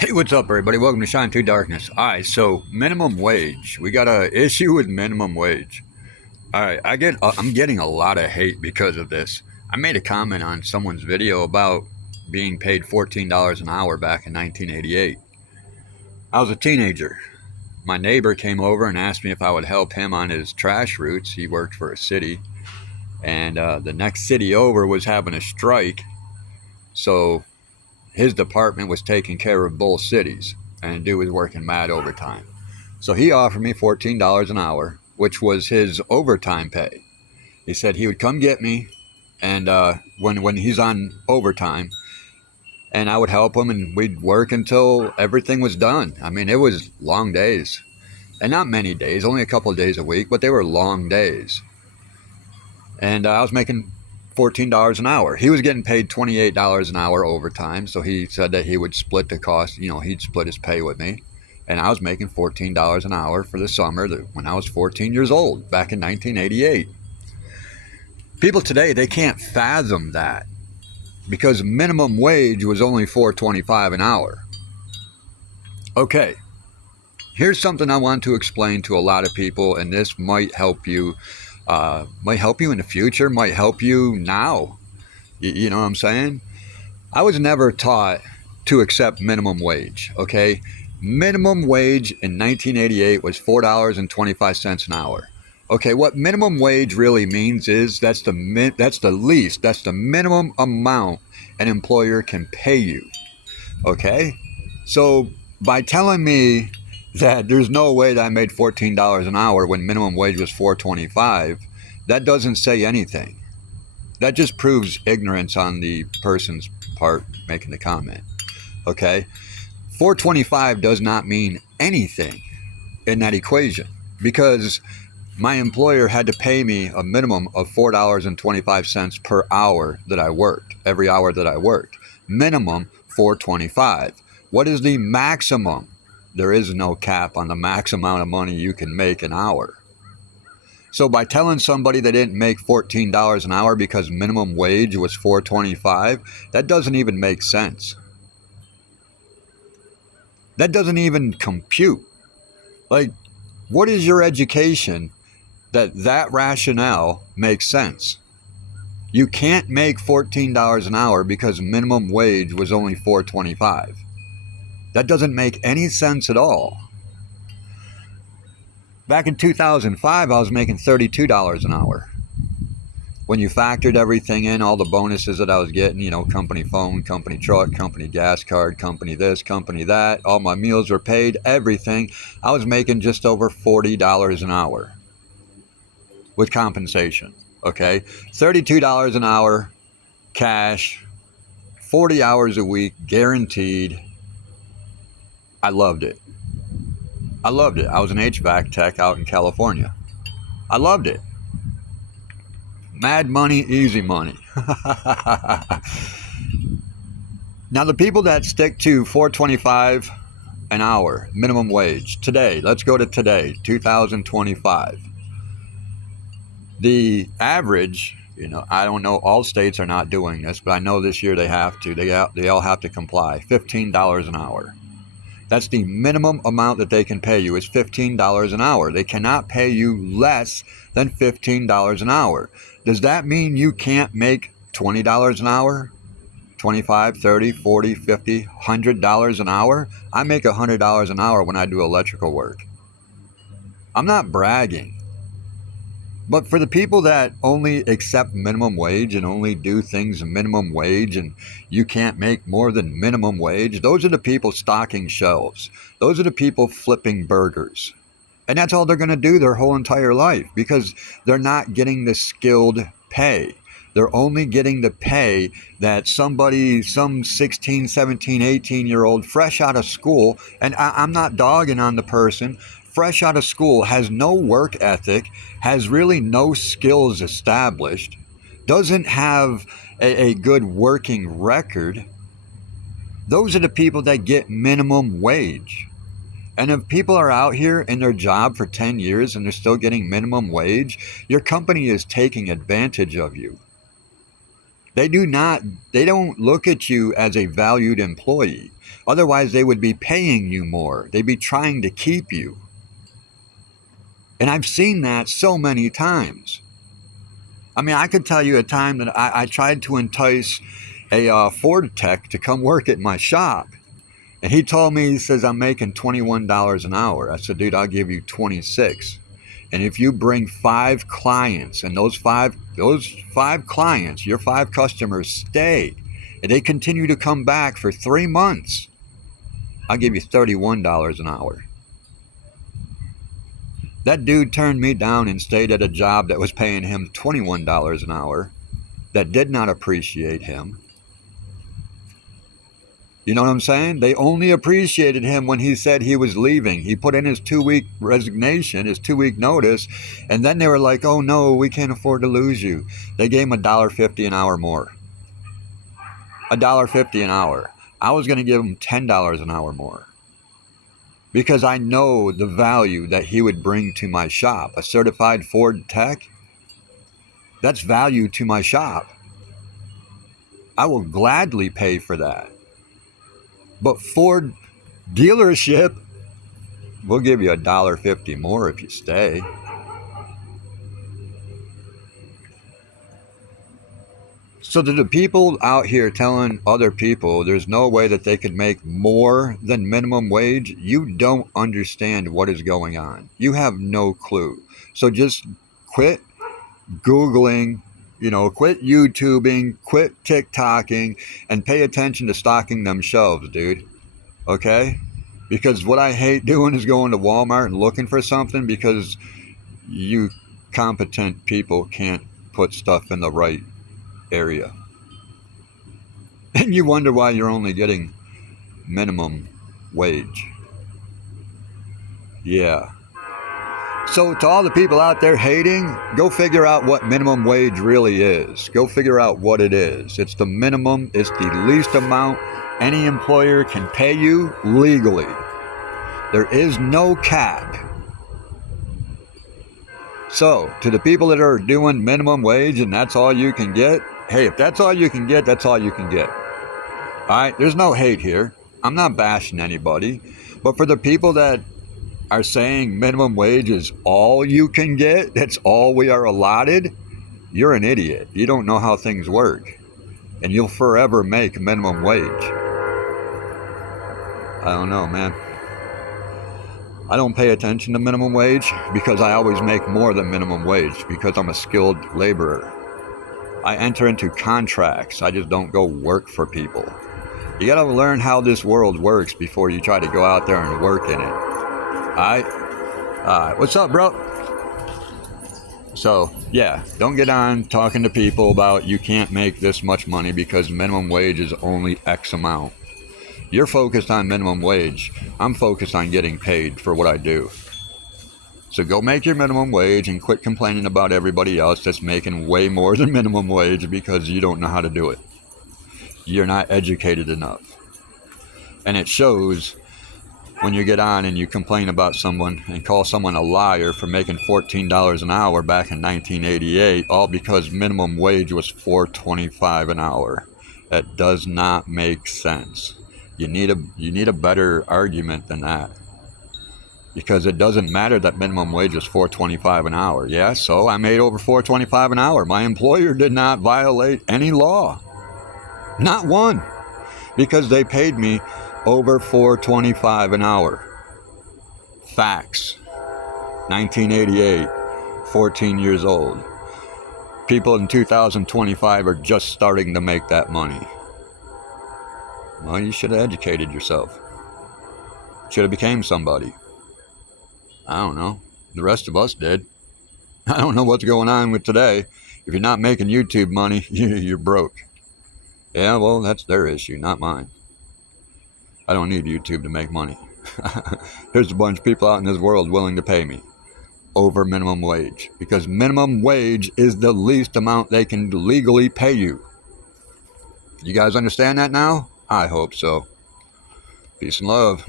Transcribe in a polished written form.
Hey, what's up, everybody? Welcome to Shine Through Darkness. All right, so minimum wage. We got a issue with minimum wage. All right, I'm getting a lot of hate because of this. I made a comment on someone's video about being paid $14 an hour back in 1988. I was a teenager. My neighbor came over and asked me if I would help him on his trash routes. He worked for a city, and the next city over was having a strike, so his department was taking care of both cities, and dude was working mad overtime. So he offered me $14 an hour, which was his overtime pay. He said he would come get me, and when he's on overtime, and I would help him, and we'd work until everything was done. I mean, it was long days, and not many days, only a couple of days a week, but they were long days. And I was making $14 an hour. He was getting paid $28 an hour overtime, so he said that he would split the cost. He'd split his pay with me, and I was making $14 an hour for the summer when I was 14 years old back in 1988. People today, they can't fathom that because minimum wage was only $4.25 an hour. Okay, here's something I want to explain to a lot of people, and this might help you. Might help you in the future, might help you now. You know what I'm saying? I was never taught to accept minimum wage, okay? Minimum wage in 1988 was $4.25 an hour. Okay, what minimum wage really means is that's the minimum amount an employer can pay you. Okay? So by telling me that there's no way that I made $14 an hour when minimum wage was $4.25, that doesn't say anything. That just proves ignorance on the person's part making the comment. Okay? $4.25 does not mean anything in that equation because my employer had to pay me a minimum of $4.25 per hour that I worked, every hour that I worked. Minimum $4.25. What is the maximum? There is no cap on the max amount of money you can make an hour. So by telling somebody they didn't make $14 an hour because minimum wage was $4.25, that doesn't even make sense. That doesn't even compute. Like, what is your education that rationale makes sense? You can't make $14 an hour because minimum wage was only $4.25. That doesn't make any sense at all. Back in 2005, I was making $32 an hour. When you factored everything in, all the bonuses that I was getting, company phone, company truck, company gas card, company this, company that, all my meals were paid, everything, I was making just over $40 an hour with compensation, okay? $32 an hour, cash, 40 hours a week, guaranteed. I loved it. I loved it. I was an HVAC tech out in California. I loved it. Mad money, easy money. Now, the people that stick to $4.25 an hour minimum wage today, let's go to today, 2025. The average, I don't know, all states are not doing this, but I know this year they have to. They all have to comply. $15 an hour. That's the minimum amount that they can pay you is $15 an hour. They cannot pay you less than $15 an hour. Does that mean you can't make $20 an hour? $25, $30, $40, $50, $100 an hour? I make $100 an hour when I do electrical work. I'm not bragging. But for the people that only accept minimum wage and only do things minimum wage and you can't make more than minimum wage, those are the people stocking shelves. Those are the people flipping burgers. And that's all they're going to do their whole entire life because they're not getting the skilled pay. They're only getting the pay that some 16, 17, 18-year-old fresh out of school, and I'm not dogging on the person, fresh out of school, has no work ethic, has really no skills established, doesn't have a good working record. Those are the people that get minimum wage. And if people are out here in their job for 10 years and they're still getting minimum wage, your company is taking advantage of you. They don't look at you as a valued employee. Otherwise, they would be paying you more. They'd be trying to keep you. And I've seen that so many times. I mean, I could tell you a time that I tried to entice a Ford tech to come work at my shop. And he told me, he says, I'm making $21 an hour. I said, dude, I'll give you 26. And if you bring 5 clients, and those five clients, your 5 customers stay, and they continue to come back for 3 months, I'll give you $31 an hour. That dude turned me down and stayed at a job that was paying him $21 an hour, that did not appreciate him. You know what I'm saying? They only appreciated him when he said he was leaving. He put in his 2-week resignation, his 2-week notice, and then they were like, oh no, we can't afford to lose you. They gave him $1.50 an hour more. $1.50 an hour. I was going to give him $10 an hour more, because I know the value that he would bring to my shop. A certified Ford tech, that's value to my shop. I will gladly pay for that. But Ford dealership, we'll give you $1.50 more if you stay. So to the people out here telling other people there's no way that they could make more than minimum wage, you don't understand what is going on. You have no clue. So just quit Googling, quit YouTubing, quit TikToking, and pay attention to stocking them shelves, dude. Okay? Because what I hate doing is going to Walmart and looking for something because you competent people can't put stuff in the right area. And you wonder why you're only getting minimum wage. Yeah. So to all the people out there hating, go figure out what minimum wage really is. Go figure out what it is. It's the minimum. It's the least amount any employer can pay you legally. There is no cap. So to the people that are doing minimum wage and that's all you can get, hey, if that's all you can get, that's all you can get. All right? There's no hate here. I'm not bashing anybody. But for the people that are saying minimum wage is all you can get, that's all we are allotted, you're an idiot. You don't know how things work. And you'll forever make minimum wage. I don't know, man. I don't pay attention to minimum wage because I always make more than minimum wage because I'm a skilled laborer. I enter into contracts. I just don't go work for people. You got to learn how this world works before you try to go out there and work in it. Alright? What's up, bro? So, yeah, don't get on talking to people about you can't make this much money because minimum wage is only X amount. You're focused on minimum wage. I'm focused on getting paid for what I do. So go make your minimum wage and quit complaining about everybody else that's making way more than minimum wage because you don't know how to do it. You're not educated enough. And it shows when you get on and you complain about someone and call someone a liar for making $14 an hour back in 1988, all because minimum wage was $4.25 an hour. That does not make sense. You need a better argument than that. Because it doesn't matter that minimum wage is $4.25 an hour. Yeah, so I made over $4.25 an hour. My employer did not violate any law. Not one. Because they paid me over $4.25 an hour. Facts. 1988, 14 years old. People in 2025 are just starting to make that money. Well, you should have educated yourself. Should have became somebody. I don't know. The rest of us did. I don't know what's going on with today. If you're not making YouTube money, you're broke. Yeah, well, that's their issue, not mine. I don't need YouTube to make money. There's a bunch of people out in this world willing to pay me over minimum wage because minimum wage is the least amount they can legally pay you. You guys understand that now? I hope so. Peace and love.